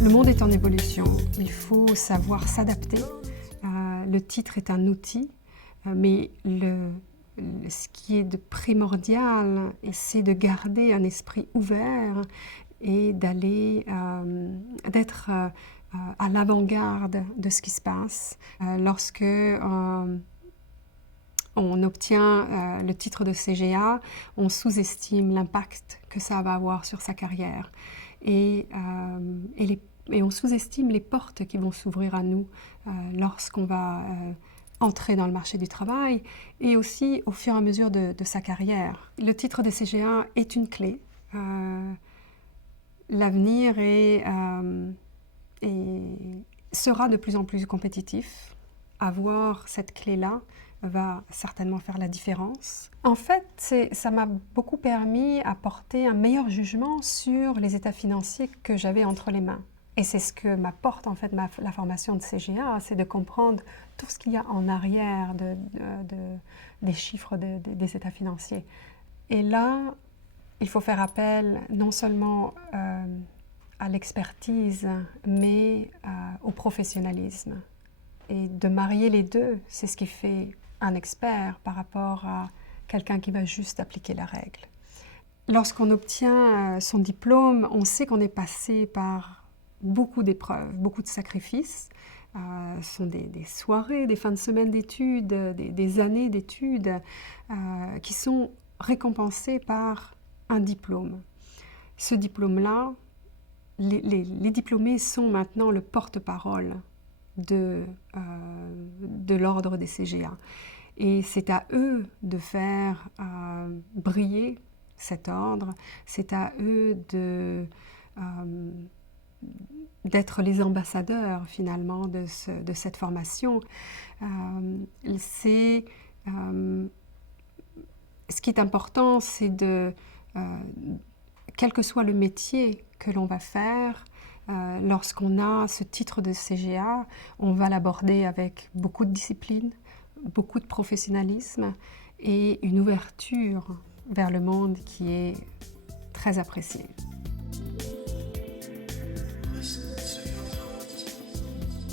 Le monde est en évolution, il faut savoir s'adapter. Le titre est un outil, mais ce qui est de primordial, c'est de garder un esprit ouvert et d'être à l'avant-garde de ce qui se passe. Lorsque on obtient le titre de CGA, on sous-estime l'impact que ça va avoir sur sa carrière. Et on sous-estime les portes qui vont s'ouvrir à nous lorsqu'on va entrer dans le marché du travail et aussi au fur et à mesure de sa carrière. Le titre de CGA est une clé. L'avenir sera de plus en plus compétitif. Avoir cette clé-là va certainement faire la différence. En fait, ça m'a beaucoup permis à porter un meilleur jugement sur les états financiers que j'avais entre les mains. Et c'est ce que m'apporte en fait la formation de CGA, c'est de comprendre tout ce qu'il y a en arrière des chiffres des états financiers. Et là, il faut faire appel non seulement à l'expertise, mais au professionnalisme. Et de marier les deux, c'est ce qui fait un expert par rapport à quelqu'un qui va juste appliquer la règle. Lorsqu'on obtient son diplôme, on sait qu'on est passé par beaucoup d'épreuves, beaucoup de sacrifices. Ce sont des soirées, des fins de semaine d'études, des années d'études qui sont récompensées par un diplôme. Ce diplôme-là, les diplômés sont maintenant le porte-parole de l'ordre des CGA. Et c'est à eux de faire briller cet ordre, c'est à eux d'être les ambassadeurs finalement de cette formation. Ce qui est important, c'est quel que soit le métier que l'on va faire, lorsqu'on a ce titre de CGA, on va l'aborder avec beaucoup de discipline, beaucoup de professionnalisme et une ouverture vers le monde qui est très appréciée.